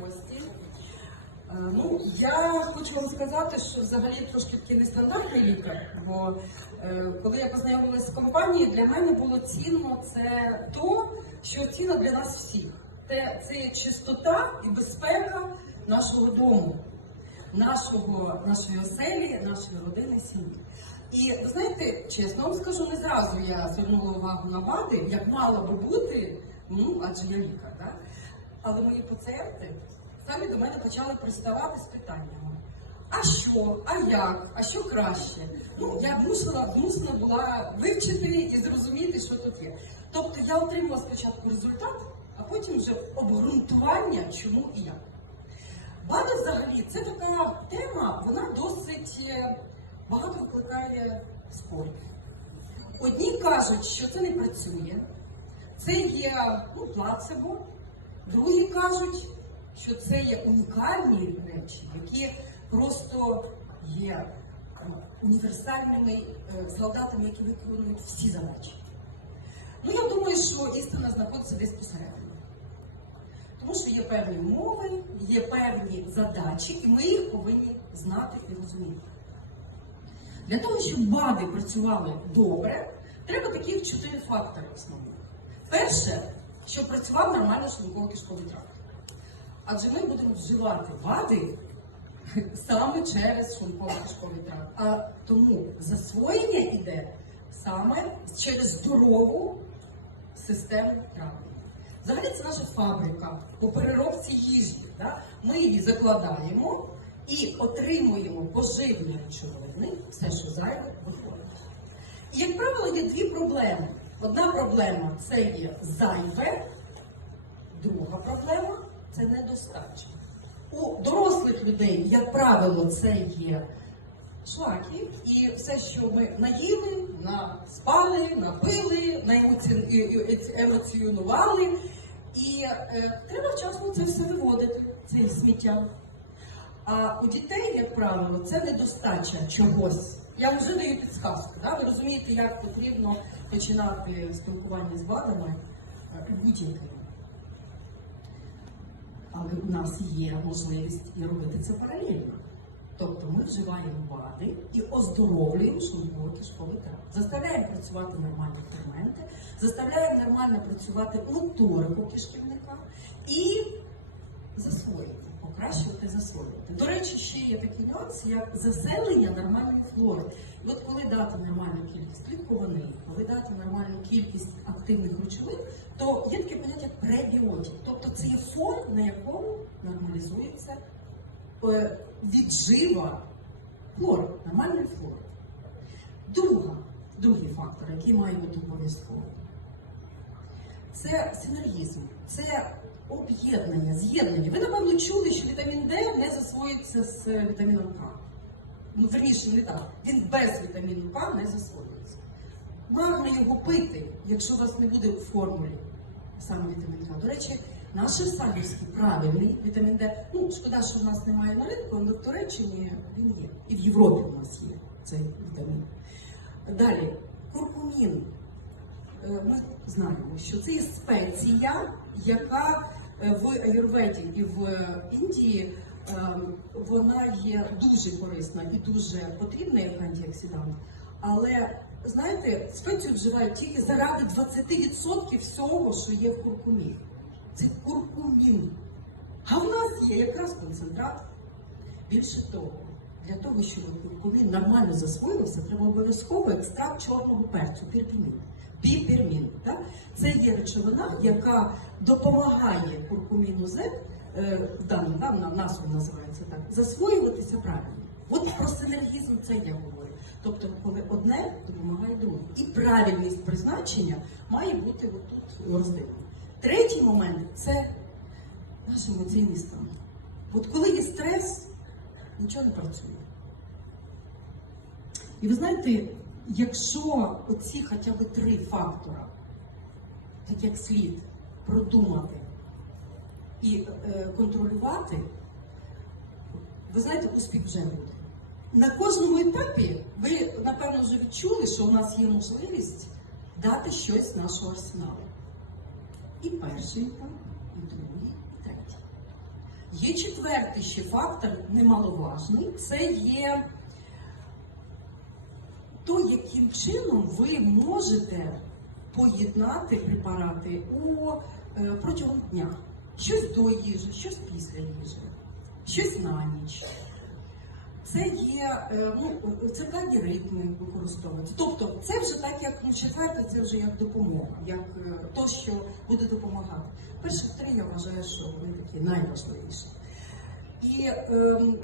гості. Е, Ну, я хочу вам сказати, що взагалі трошки такий нестандартний лікар, бо е, коли я познайомилася з компанією, для мене було цінно це то, що цінно для нас всіх. Це, це чистота і безпека нашого дому, нашого, нашої оселі, нашої родини, сім'ї. І ви знаєте, чесно вам скажу, не зразу я звернула увагу на вади, як мало би бути, ну адже я лікар, так? Але мої пацієнти самі до мене почали приставати з питаннями: а що, а як, а що краще? Ну, я змусила, змусена була вивчити і зрозуміти, що тут є. Тобто я отримала спочатку результат, а потім вже обґрунтування, чому і як. БАДи взагалі це така тема, вона досить е, багато викликає спорів. Одні кажуть, що це не працює, це є ну, плацебо, кажуть, що це є унікальні речі, які просто є е, універсальними е, солдатами, які виконують всі задачі. Ну, я думаю, що істина знаходиться десь посередині. Тому що є певні умови, є певні задачі, і ми їх повинні знати і розуміти. Для того, щоб БАДи працювали добре, треба таких чотири фактори основних. Перше, щоб працював нормально шлунково кишковий тракт. Адже ми будемо вживати БАДи саме через шлунково кишковий тракт. А тому засвоєння йде саме через здорову систему травлення. Взагалі це наша фабрика по переробці їжі. Да? Ми її закладаємо і отримуємо поживні речовини, все, що зайве, виходить. І, як правило, є дві проблеми. Одна проблема це є зайве, друга проблема це недостача. У дорослих людей, як правило, це є шлаки, і все, що ми наїли, наспали, напили, емоціонували. І е, треба вчасно це все виводити, це сміття. А у дітей, як правило, це недостача чогось. Я вже даю підсказку. Да? Ви розумієте, як потрібно починати спілкування з БАДами е, будь-яким. Але у нас є можливість і робити це паралельно. Тобто ми вживаємо БАДи і оздоровлюємо шлунково кишковий тракт. Заставляємо працювати нормальні ферменти, заставляємо нормально працювати моторику кишківника і засвоїти, покращувати засвоювати. До речі, ще є такий нюанс, як заселення нормальної флори. От коли дати нормальну кількість клітковини, коли дати нормальну кількість активних речовин, то є таке поняття пребіотик. Тобто це є фон, на якому нормалізується е, віджива флори, нормальної флори. Друга, другий фактор, який має бути обов'язково, це синергізм, це об'єднання, з'єднання. Ви, напевно, чули, що вітамін Д не засвоюється з вітаміном К. Ну, верніше, не так. Він без вітаміну К не засвоюється. Марно його пити, якщо у вас не буде в формулі саме вітамін К. До речі, наш садівський правильний вітамін Д. Ну, шкода, що в нас немає на ринку, але в Туреччині він є. І в Європі у нас є цей вітамін. Далі, куркумін. Е, Ми знаємо, що це є спеція, яка е, в аюрведі і в Індії е, вона є дуже корисна і дуже потрібна як антиоксидант. Але знаєте, спецію вживають тільки заради 20% всього, що є в куркумі. Це куркумін. А в нас є якраз концентрат. Більше того, для того, щоб куркумін нормально засвоївся, треба обов'язково екстракт чорного перцю, пірпімін. Піпермін. Так? Це є речовина, яка допомагає куркуміну Z, е, да, на назву називається так, засвоюватися правильно. От про синергізм це я говорю. Тобто, коли одне допомагає друге. І правильність призначення має бути отут розділена. Третій момент це наш емоційний стан. От коли є стрес, нічого не працює. І ви знаєте, якщо оці хоча б три фактора, так як слід продумати і е, контролювати, ви знаєте, успіх вже буде. На кожному етапі ви, напевно, вже відчули, що у нас є можливість дати щось з нашого арсеналу. І перший етап, і другий, і третій. Є четвертий ще фактор, немаловажний, це є то, яким чином ви можете поєднати препарати у, е, протягом дня. Щось до їжі, щось після їжі, щось на ніч. Це є е, ну, циркадні ритми використовуються. Тобто, це вже так, як ну, четверте, це вже як допомога, як е, то, що буде допомагати. Перших три я вважаю, що вони такі найважливіші. І ем,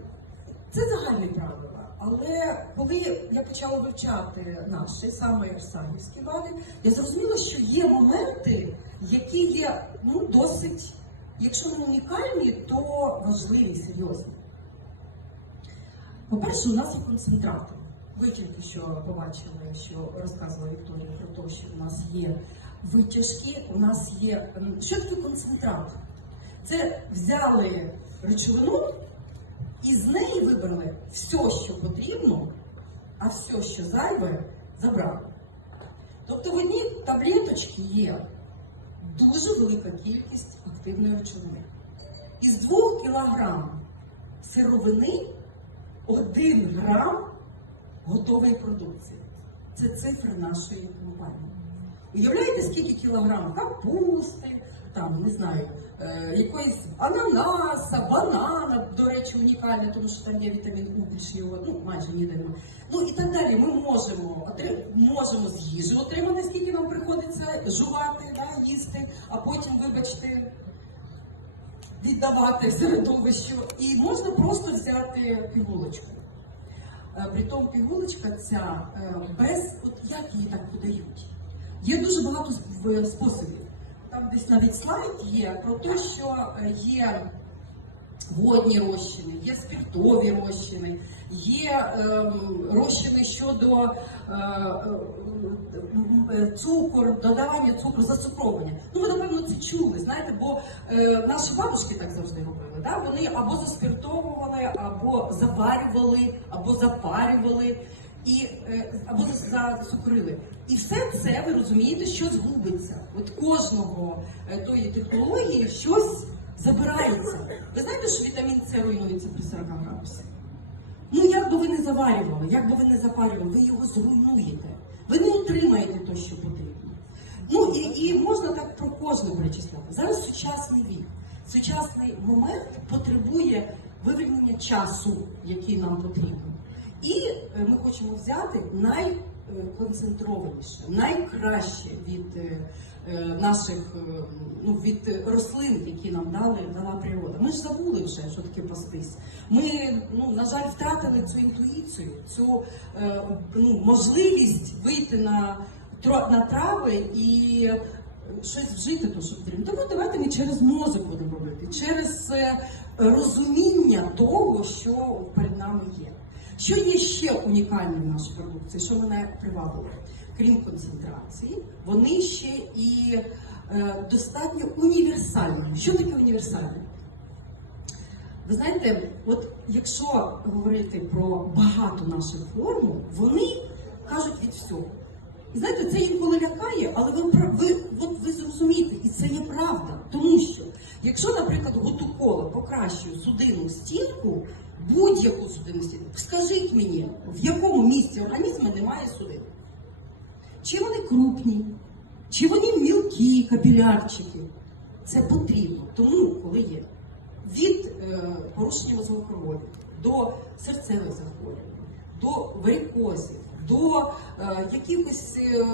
це загальні правила. Але коли я почала вивчати наші, саме Арсанівські вади, я зрозуміла, що є моменти, які є ну, досить, якщо не унікальні, то важливі, серйозні. По-перше, у нас є концентрати. Ви тільки що побачили, що розказувала Вікторія про те, що у нас є витяжки, у нас є. ем, Що таке концентрат? Це взяли речовину і з неї вибрали все, що потрібно, а все, що зайве, забрали. Тобто в одній таблеточці є дуже велика кількість активної речовини. Із 2 кілограм сировини 1 грам готової продукції. Це цифри нашої компанії. Уявляєте, скільки кілограм капусти, там, не знаю, якоїсь ананаса, банана, до речі, унікальне, тому що там є вітамін У, більше його, ну, майже ніде немає. Ну і так далі. Ми можемо, можемо з їжі отримати, скільки нам приходиться жувати, да, їсти, а потім, вибачте, віддавати середовищу. І можна просто взяти пігулочку. Е, Притом пігулочка ця е, без, от як її так подають. Є дуже багато способів. Там десь навіть слайд є про те, що е, є водні розчини, є спиртові розчини, є ем, розчини щодо е, е, е, цукор, додавання цукру, зацукровування. Ну, ви, напевно, це чули, знаєте, бо е, наші бабушки так завжди робили. Да? Вони або заспиртовували, або заварювали, або запарювали. І е, або за- зацукрили. І все це ви розумієте, що згубиться. От кожного е, тої технології щось забирається. Ви знаєте, що вітамін С руйнується при 40 градусах? Ну як би ви не заварювали, як би ви не запарювали, ви його зруйнуєте. Ви не отримаєте те, що потрібно. Ну і, і можна так про кожне перечисляти. Зараз сучасний вік. Сучасний момент потребує вивільнення часу, який нам потрібен. І е, ми хочемо взяти найконцентрованіше, найкраще від е, е, наших ну, від рослин, які нам дали дала природа. Ми ж забули вже, що таке пастись. Ми, ну, на жаль, втратили цю інтуїцію, цю ну, можливість вийти на, на трави і щось вжити, то що потрібно. Тому давайте ми через мозок будемо робити, через розуміння того, що перед нами є. Що є ще унікальним в нашій продукції, що мене привабило? Крім концентрації, вони ще і е, достатньо універсальні. Що таке універсальне? Ви знаєте, от якщо говорити про багато наших формул, вони кажуть від всього. І знаєте, це інколи лякає, але ви, ви, от ви зрозумієте, і це є правда. Тому що, якщо, наприклад, готукола покращує судинну стінку, будь-яку судинну стінку, скажіть мені, в якому місці організму немає судин? Чи вони крупні, чи вони мілкі капілярчики? Це потрібно. Тому, коли є від е, порушення мозгової до серцевих захворювань, до варикозів, до е, якихось е,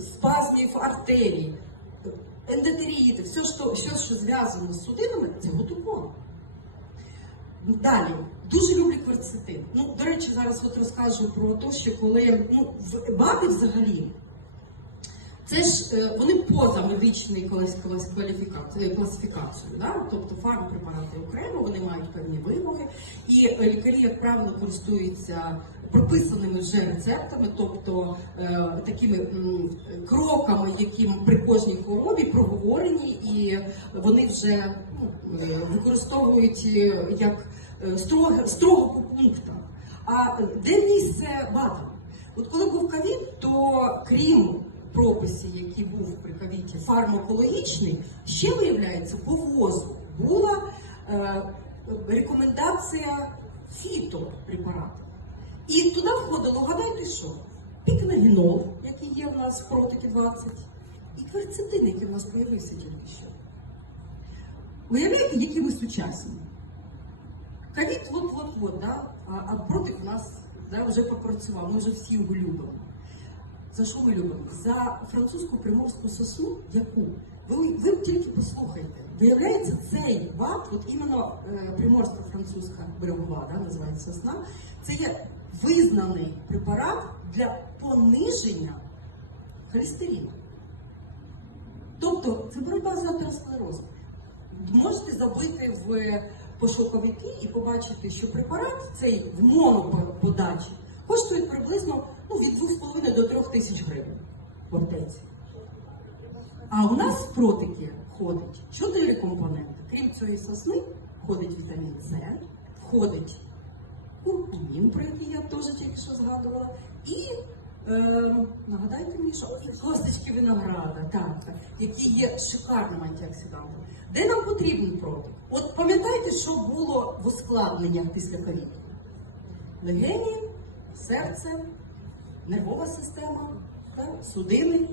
спазмів артерій, ендотеріїти, все, що зв'язано з судинами, це готукон. Далі, дуже люблю кверцетин. Ну, до речі, зараз от розкажу про те, що коли ну, в БАДи взагалі, це ж е, вони поза медичною кваліфікацією, класифікацією, да? тобто фармпрепарати окремо, вони мають певні вимоги, і е, лікарі, як правило, користуються прописаними вже рецептами, тобто е, такими кроками, які при кожній хворобі проговорені, і вони вже ну, е, використовують е, як строго, строго по пунктам. А де місце БАДам? От коли був ковід, то крім прописів, який був при ковіді, фармакологічний, ще виявляється по ВОЗу була рекомендація фітопрепарату. І туди входило, гадайте що? Пікногінол, який є в нас в протики 20, і кверцетин, який в нас появився тільки що. Уявляєте, які ми сучасні? Ковід от-от-от, да? а, протик у нас да, вже попрацював, ми вже всі його любимо. За що ми любимо? За французьку приморську сосну, яку ви, ви тільки послухайте. Виявляється, цей ват, от іменно е, приморська французька берегова, да, називається сосна, це є визнаний препарат для пониження холестерину. Тобто це боротьба з атеросклерозом. Можете забити в пошуковики і побачити, що препарат цей в моноподачі коштує приблизно ну, від 2,5 до 3 тисяч гривень в аптеці. А у нас в протики входить 4 компоненти. Крім цієї сосни, входить вітамін С, входить куркумін, про який я теж тільки що згадувала, і е, нагадайте мені, що косточки винограда, так, які є шикарним антиоксидантом. Де нам потрібен протик? От пам'ятаєте, що було в ускладненнях після ковіду? Легені, серце, нервова система, так, судини.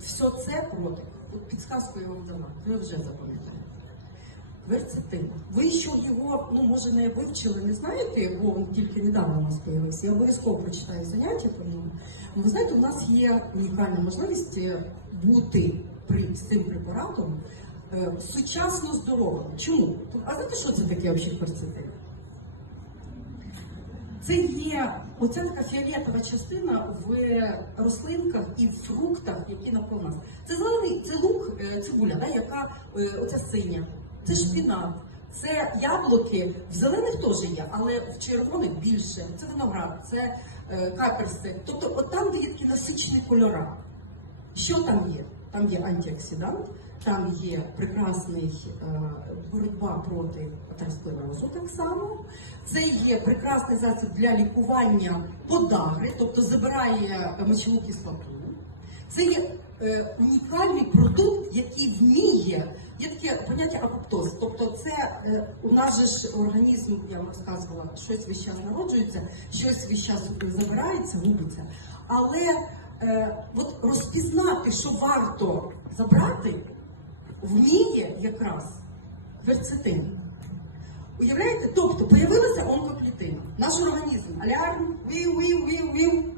Все це протик. От підсказку я вам дала, ви вже запам'ятаєте. Кверцетин. Ви що його, ну може не вивчили, не знаєте, бо він тільки недавно у нас з'явився. Я обов'язково прочитаю заняття по ньому. Ну, ви знаєте, у нас є унікальна можливість е, бути при, з цим препаратом е, сучасно здоровим. Чому? А знаєте, що це таке взагалі кверцетин? Це є оця така фіолетова частина в рослинках і в фруктах, які навколо нас. Це зелений, це лук, е, цибуля, да, яка е, оця синя, це шпінат, це яблуки. В зелених теж є, але в червоних більше. Це виноград, це е, каперси. Тобто, от там, де є такі насичені кольора. Що там є? Там є антиоксидант, там є прекрасний е, боротьба проти атеросклерозу так само. Це є прекрасний засіб для лікування подагри, тобто забирає мочову кислоту. Це є е, унікальний продукт, який вміє. Є таке поняття апоптоз. Тобто, це е, у нас же ж організм, я вам розказувала, щось весь час народжується, щось весь час забирається, губиться. Але е, от розпізнати, що варто забрати, вміє якраз кверцетин. Уявляєте? Тобто появилася онкоклітина. Наш організм алярм, вів, вів, вів, вів,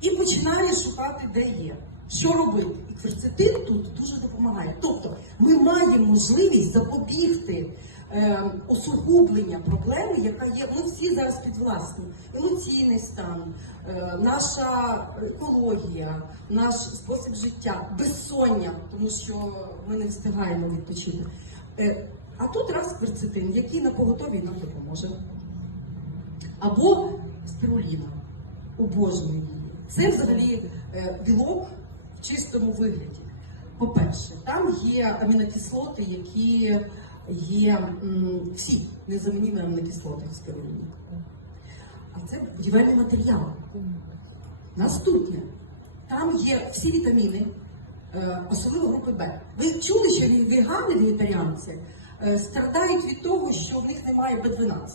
і починає шукати, де є. Що робити? І кверцетин тут дуже допомагає. Тобто ми маємо можливість запобігти е, усугублення проблеми, яка є. Ми всі зараз під власним. Емоційний стан, е, наша екологія, наш спосіб життя, безсоння, тому що ми не встигаємо відпочити. Е, а тут раз кверцетин, який на поготові нам допоможе. Або спіруліна, обожнюю її. Це взагалі е, білок чистому вигляді. По-перше, там є амінокислоти, які є всі незамінні амінокислоти в спіруліні. А це будівельний матеріал. Наступне, там є всі вітаміни, е, особливо групи Б. Ви чули, що вегани, вегетаріанці е, страдають від того, що в них немає Б12.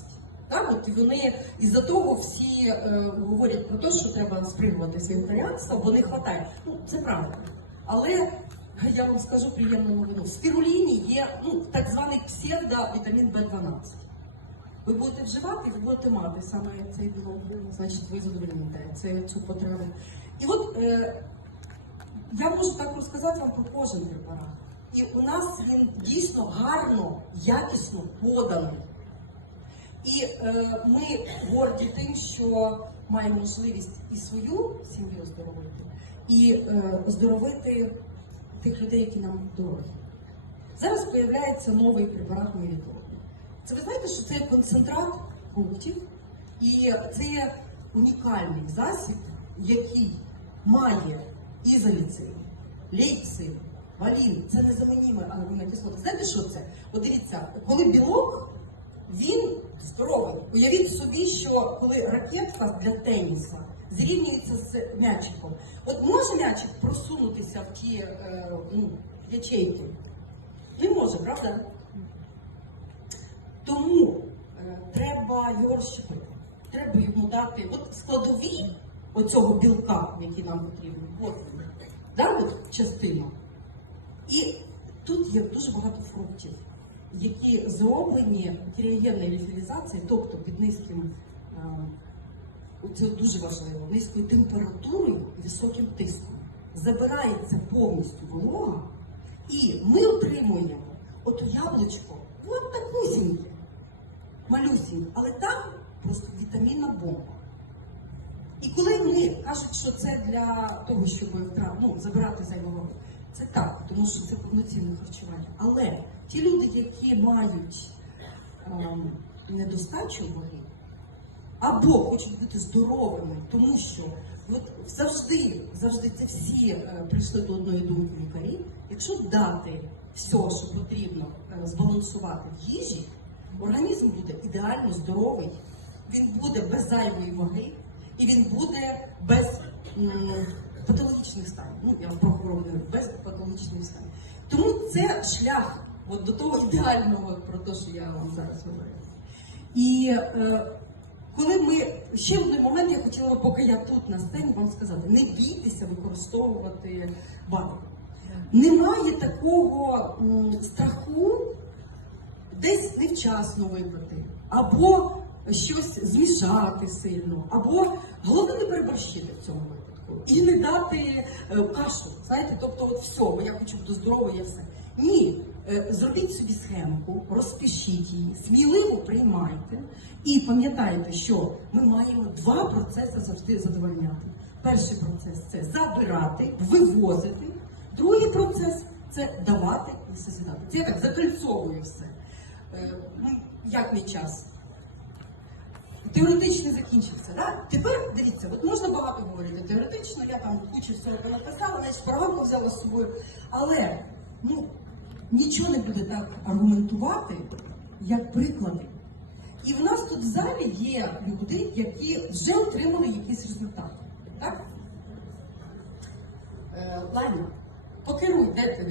Так, от вони із-за того всі е, говорять про те, що треба спрямувати з вегетаріанства, бо не вистачає. Ну, це правда. Але я вам скажу приємну новину. В спіруліні є ну, так званий псевдовітамін Б12. Ви будете вживати, ви будете мати саме цей білок, значить ви задовольните це, цю потребу. І от е, я можу так розказати вам про кожен препарат. І у нас він дійсно гарно, якісно поданий. І е, ми горді тим, що маємо можливість і свою сім'ю оздоровити, і е, оздоровити тих людей, які нам дорогі. Зараз з'являється новий препарат Мелітон. Це ви знаєте, що це концентрат фруктів, і це є унікальний засіб, який має ізоліцин, лейцин, валін. Це незамініми амінокислоти. Знаєте, що це? От дивіться, коли білок, він здоровий. Уявіть собі, що коли ракетка для теніса зрівнюється з м'ячиком, от може м'ячик просунутися в ті е, ну, ячейки? Не може, правда? Тому е, треба його розщепити. Треба йому дати от складові оцього білка, який нам потрібен. От, да, от частина. І тут є дуже багато фруктів, які зроблені кіріогенною ліфілізацією, тобто під низьким, е, це дуже важливо, низькою температурою високим тиском. Забирається повністю волога, і ми отримуємо ото яблучко, от такусіньке, малюсіньке, але там просто вітамінна бомба. І коли вони кажуть, що це для того, щоб ну, забирати зайву вагу, це так, тому що це повноцінне харчування. Але ті люди, які мають ем, недостачу ваги, або хочуть бути здоровими, тому що от завжди, завжди це всі е, прийшли до одної думки лікарі. Якщо дати все, що потрібно е, збалансувати в їжі, організм буде ідеально здоровий, він буде без зайвої ваги і він буде без м, патологічних станів. Ну, я про хворобу говорю, без патологічних станів. Тому це шлях от, до того ідеального, про те, що я вам зараз говорю. І е, коли ми ще один момент, я хотіла, поки я тут на сцені, вам сказати: не бійтеся використовувати БАДи. Немає такого м, страху десь невчасно випити, або щось змішати сильно, або головне не переборщити в цьому випадку і не дати е, кашу. Знаєте, тобто, от все, бо я хочу бути здоровою, я все. Ні, Е, зробіть собі схемку, розпишіть її, сміливо приймайте і пам'ятайте, що ми маємо два процеси завжди задовольняти. Перший процес це забирати, вивозити. Другий процес це давати і созидати. Це я так закольцовую все. Е, Як мій час? Теоретично закінчився, да? Тепер дивіться, от можна багато говорити теоретично, я там кучу всього написала, навіть програмку взяла з собою. Але ну, нічого не буде так аргументувати, як приклади. І в нас тут в залі є люди, які вже отримали якісь результати. Так? Е, Ланя, покеруй, де ти.